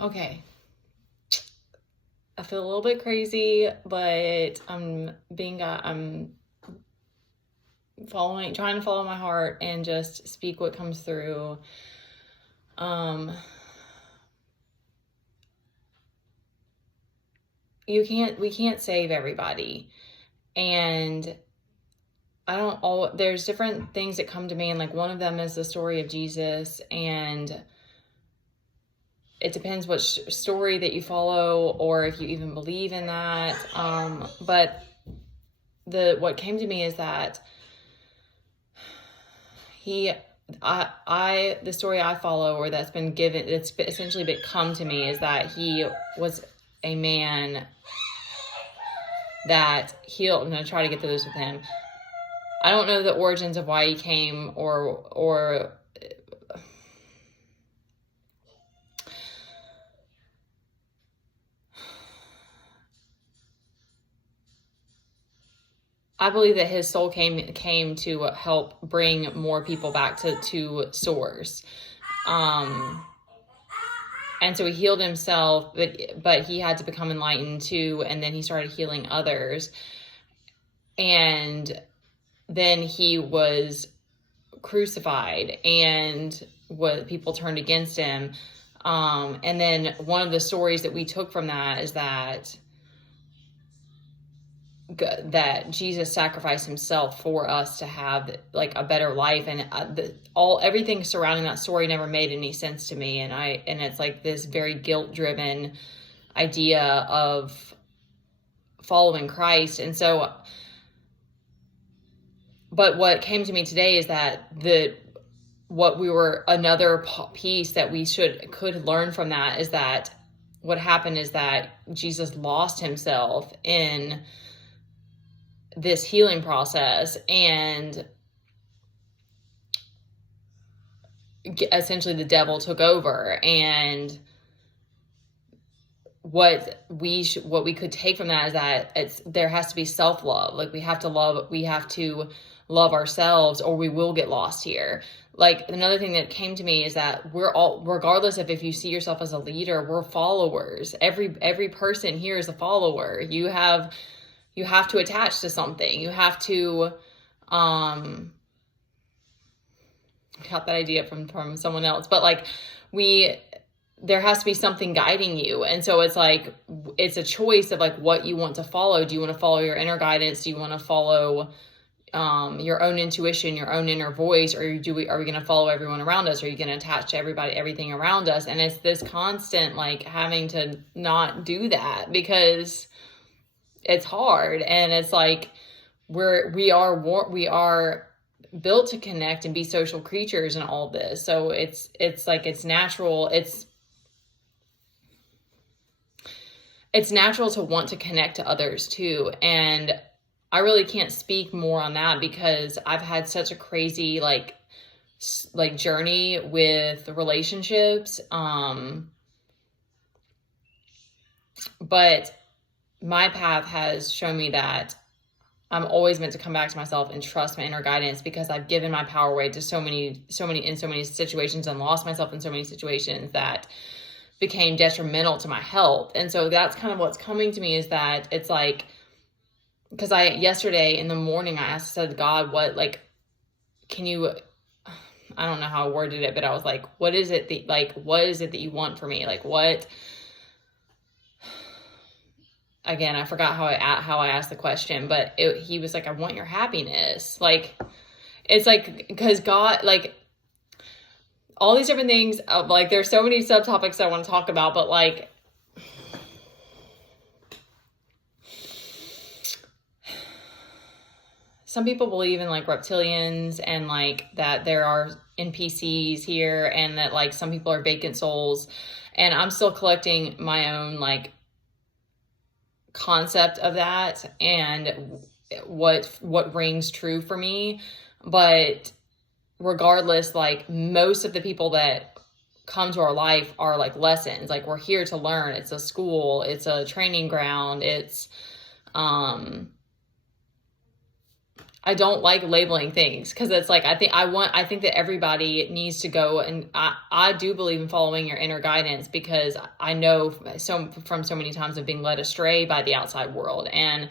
Okay. I feel a little bit crazy, but I'm trying to follow my heart and just speak what comes through. We can't save everybody. And there's different things that come to me, and like one of them is the story of Jesus, and it depends what story that you follow or if you even believe in that. But what came to me is that the story I follow, or that's essentially come to me, is that he was a man that healed. I'm going to try to get through this with him. I don't know the origins of why he came, or I believe that his soul came to help bring more people back to source. And so he healed himself, but he had to become enlightened too, and then he started healing others. And then he was crucified, and people turned against him. And then one of the stories that we took from that is that Jesus sacrificed himself for us to have like a better life, and everything surrounding that story never made any sense to me, and it's like this very guilt-driven idea of following Christ. And so, but what came to me today is that another piece that we could learn from that is that what happened is that Jesus lost himself in this healing process, and essentially the devil took over. And what we could take from that is that there has to be self-love. Like we have to love ourselves, or we will get lost here. Like another thing that came to me is that we're all, regardless of if you see yourself as a leader, we're followers. Every person here is a follower. You have to attach to something. You have to, got that idea from someone else, but like there has to be something guiding you. And so it's like, it's a choice of like what you want to follow. Do you want to follow your inner guidance? Do you want to follow your own intuition, your own inner voice? Or are we going to follow everyone around us? Are you going to attach to everything around us? And it's this constant, like having to not do that, because it's hard. And it's like, we are built to connect and be social creatures and all this. So it's like, it's natural. It's natural to want to connect to others too. And I really can't speak more on that because I've had such a crazy, like journey with relationships. But my path has shown me that I'm always meant to come back to myself and trust my inner guidance, because I've given my power away to so many situations, and lost myself in so many situations that became detrimental to my health. And so that's kind of what's coming to me, is that it's like, because yesterday in the morning, I said, God, what, like, can you, I don't know how I worded it, but I was like, what is it that you want for me? Like, what, again, I forgot how I asked the question, but he was like, I want your happiness. Like, it's like, because God, like, all these different things, like, there's so many subtopics I want to talk about, but like, some people believe in like reptilians, and like that there are NPCs here, and that like some people are vacant souls. And I'm still collecting my own like concept of that, and what rings true for me. But regardless, like, most of the people that come to our life are like lessons. Like, we're here to learn. It's a school, it's a training ground, it's I don't like labeling things, because it's like, I think that everybody needs to go, and I do believe in following your inner guidance, because I know from so many times of being led astray by the outside world. And,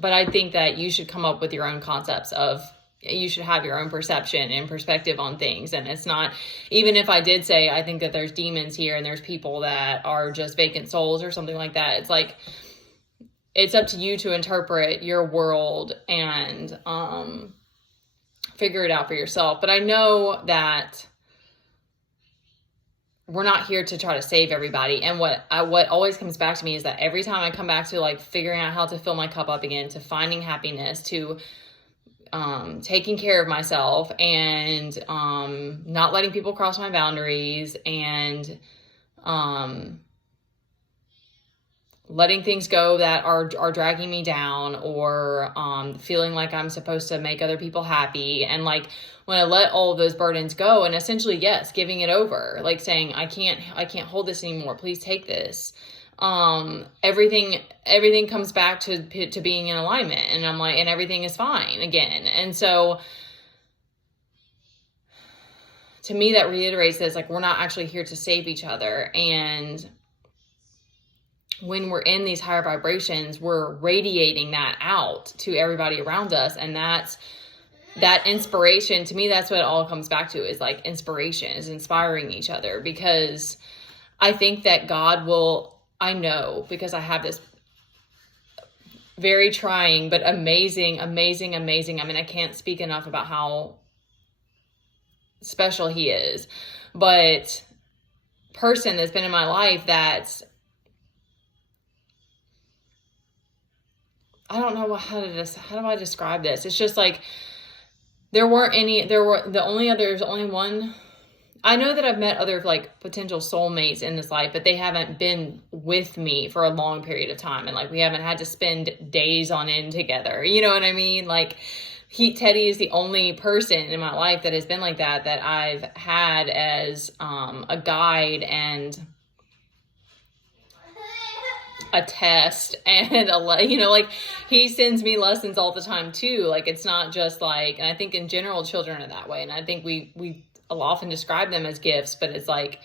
but I think that you should come up with your own concepts of, you should have your own perception and perspective on things. And it's not, even if I did say, I think that there's demons here and there's people that are just vacant souls or something like that, it's like, it's up to you to interpret your world and figure it out for yourself. But I know that we're not here to try to save everybody. And what always comes back to me is that every time I come back to like figuring out how to fill my cup up again, to finding happiness, to taking care of myself, and not letting people cross my boundaries, and letting things go that are dragging me down, or feeling like I'm supposed to make other people happy. And like, when I let all of those burdens go, and essentially, yes, giving it over, like saying, I can't hold this anymore. Please take this. Everything comes back to being in alignment, and I'm like, and everything is fine again. And so to me, that reiterates this, like, we're not actually here to save each other. And when we're in these higher vibrations, we're radiating that out to everybody around us. And that inspiration, to me, that's what it all comes back to, is like inspiration, is inspiring each other. Because I think that God will, I know, because I have this very trying but amazing, I mean, I can't speak enough about how special he is, but person that's been in my life that's, I don't know how do I describe this? It's just like, there's only one. I know that I've met other like potential soulmates in this life, but they haven't been with me for a long period of time. And like, we haven't had to spend days on end together. You know what I mean? Like, Teddy is the only person in my life that has been like that I've had as a guide and a test, and like, he sends me lessons all the time too. Like, it's not just like, and I think in general children are that way, and I think we often describe them as gifts, but it's like,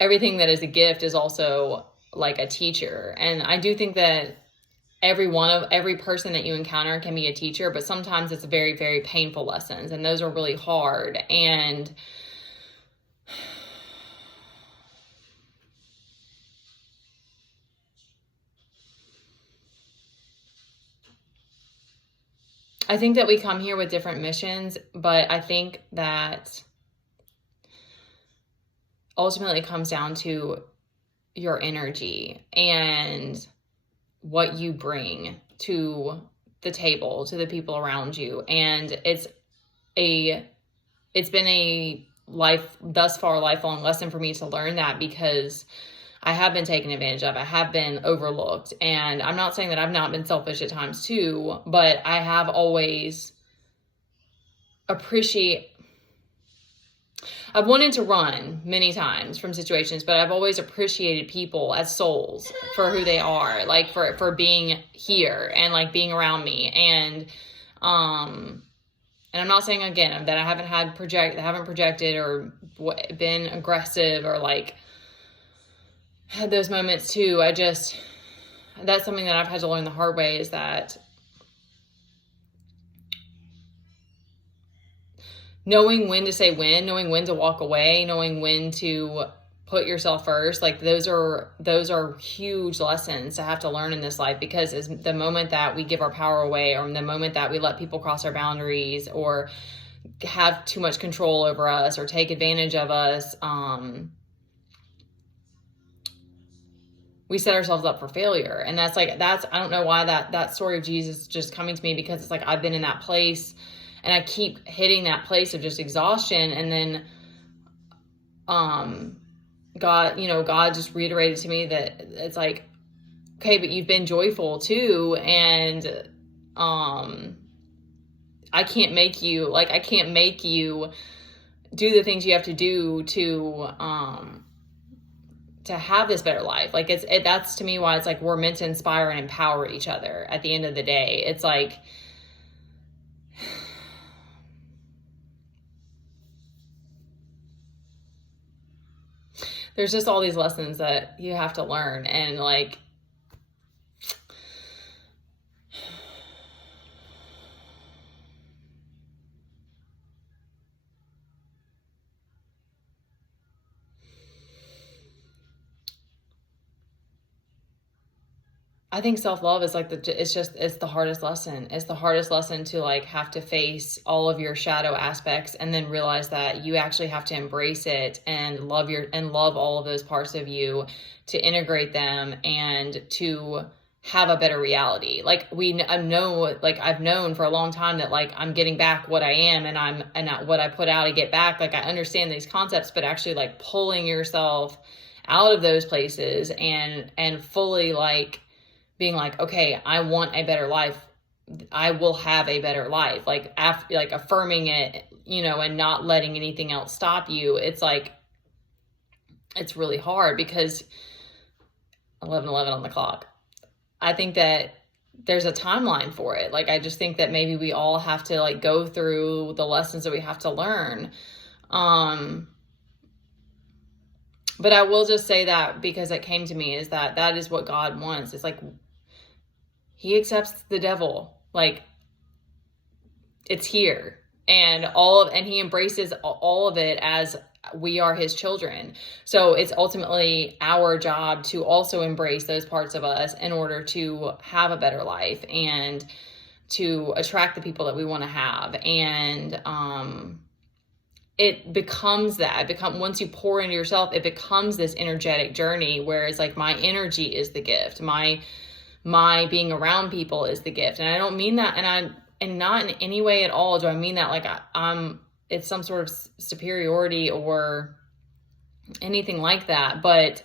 everything that is a gift is also like a teacher. And I do think that every person that you encounter can be a teacher, but sometimes it's very, very painful lessons, and those are really hard. And I think that we come here with different missions, but I think that ultimately it comes down to your energy and what you bring to the table, to the people around you. And it's been a thus far lifelong lesson for me to learn that, because I have been taken advantage of. I have been overlooked. And I'm not saying that I've not been selfish at times too, but I have always I've wanted to run many times from situations, but I've always appreciated people as souls for who they are, like for being here and like being around me. And I'm not saying again that I haven't projected or been aggressive or like had those moments too. That's something that I've had to learn the hard way, is that knowing when to say when, knowing when to walk away, knowing when to put yourself first, like those are huge lessons to have to learn in this life. Because is the moment that we give our power away, or the moment that we let people cross our boundaries or have too much control over us or take advantage of us, we set ourselves up for failure. And I don't know why that story of Jesus is just coming to me, because it's like, I've been in that place and I keep hitting that place of just exhaustion. And then, God just reiterated to me that it's like, okay, but you've been joyful too. And, I can't make you do the things you have to do to have this better life. Like that's to me why it's like we're meant to inspire and empower each other at the end of the day. It's like, there's just all these lessons that you have to learn. And like, I think self-love is like it's the hardest lesson. It's the hardest lesson to like have to face all of your shadow aspects and then realize that you actually have to embrace it and love all of those parts of you, to integrate them and to have a better reality. Like I've known for a long time that like I'm getting back what I am, and what I put out I get back. Like I understand these concepts, but actually like pulling yourself out of those places and fully like being like, okay, I want a better life. I will have a better life. Like like affirming it, and not letting anything else stop you. It's like, it's really hard because 11:11 on the clock. I think that there's a timeline for it. Like, I just think that maybe we all have to like go through the lessons that we have to learn. But I will just say that because it came to me is that is what God wants. It's like, he accepts the devil. Like, it's here, and he embraces all of it as we are his children. So it's ultimately our job to also embrace those parts of us in order to have a better life and to attract the people that we want to have. And it becomes once you pour into yourself, it becomes this energetic journey where it's like my energy is the gift. My being around people is the gift. And I don't mean that, and not in any way at all do I mean that like it's some sort of superiority or anything like that. But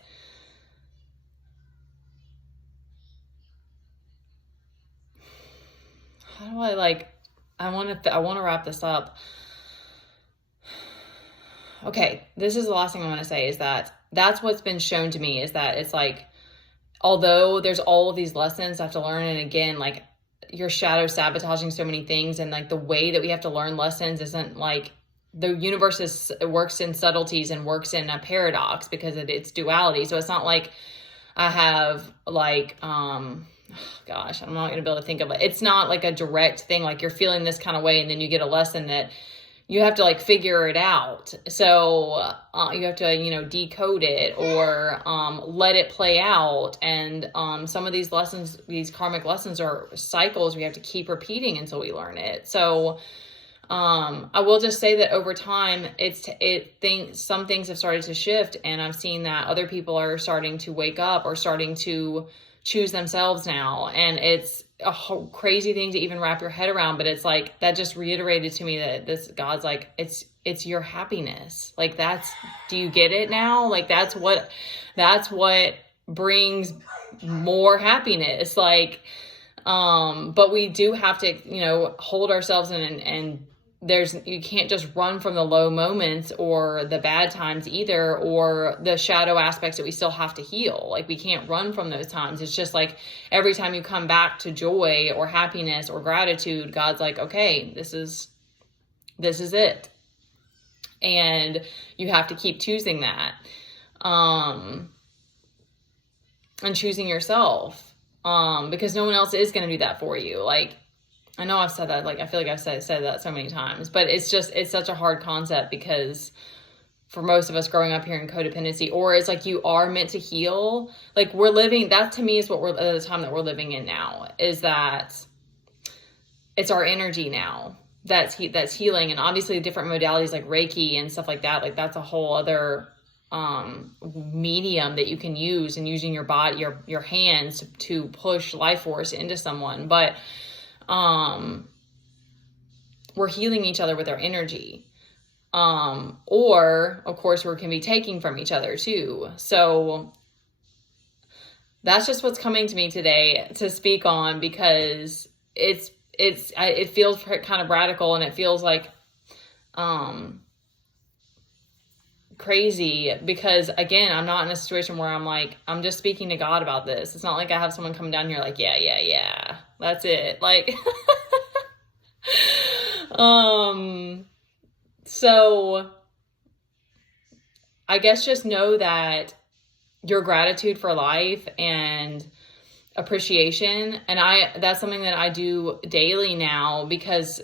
how do I want to wrap this up. Okay, this is the last thing I want to say is that's what's been shown to me, is that it's like, although there's all of these lessons I have to learn, and again, like, you're shadow sabotaging so many things, and like the way that we have to learn lessons isn't like, the universe works in subtleties and works in a paradox because it's duality. So it's not like I have like, gosh, I'm not going to be able to think of it. It's not like a direct thing. Like you're feeling this kind of way, and then you get a lesson that you have to like figure it out. So you have to, decode it or let it play out. And some of these lessons, these karmic lessons, are cycles we have to keep repeating until we learn it. So I will just say that over time, some things have started to shift, and I've seen that other people are starting to wake up or starting to choose themselves now. And it's a whole crazy thing to even wrap your head around, but it's like, that just reiterated to me that God's like, it's your happiness. Like do you get it now? Like that's what brings more happiness. Like, but we do have to, hold ourselves and you can't just run from the low moments or the bad times either, or the shadow aspects that we still have to heal. Like we can't run from those times. It's just like every time you come back to joy or happiness or gratitude, God's like, okay, this is it. And you have to keep choosing that. And choosing yourself. Because no one else is going to do that for you. Like, I know I've said that, like, I feel like I've said that so many times, but it's such a hard concept because for most of us growing up here in codependency, or it's like you are meant to heal. Like that to me is what the time that we're living in now, is that it's our energy now that's healing. And obviously different modalities like Reiki and stuff like that, like that's a whole other medium that you can use, and using your body, your hands to push life force into someone. But we're healing each other with our energy. Or of course we can be taking from each other too. So that's just what's coming to me today to speak on, because it feels kind of radical, and it feels like, crazy because, again, I'm not in a situation where I'm like, I'm just speaking to God about this. It's not like I have someone come down here like, yeah, that's it. Like, so I guess just know that your gratitude for life and appreciation, and that's something that I do daily now, because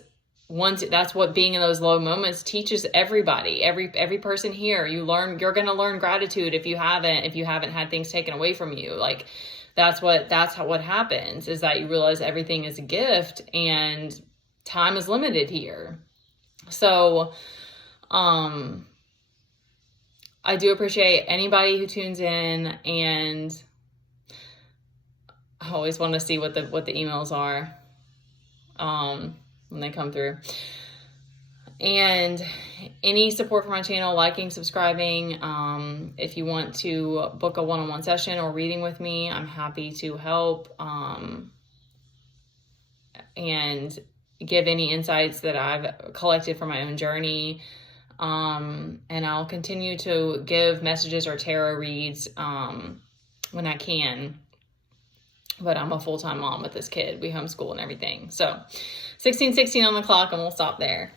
that's what being in those low moments teaches everybody, every person here. You're going to learn gratitude if you haven't had things taken away from you. Like, what happens is that you realize everything is a gift and time is limited here. So, I do appreciate anybody who tunes in, and I always want to see what the emails are, when they come through. And any support for my channel, liking, subscribing. If you want to book a one-on-one session or reading with me, I'm happy to help, and give any insights that I've collected from my own journey. And I'll continue to give messages or tarot reads when I can. But I'm a full-time mom with this kid. We homeschool and everything. So 16:16 on the clock, and we'll stop there.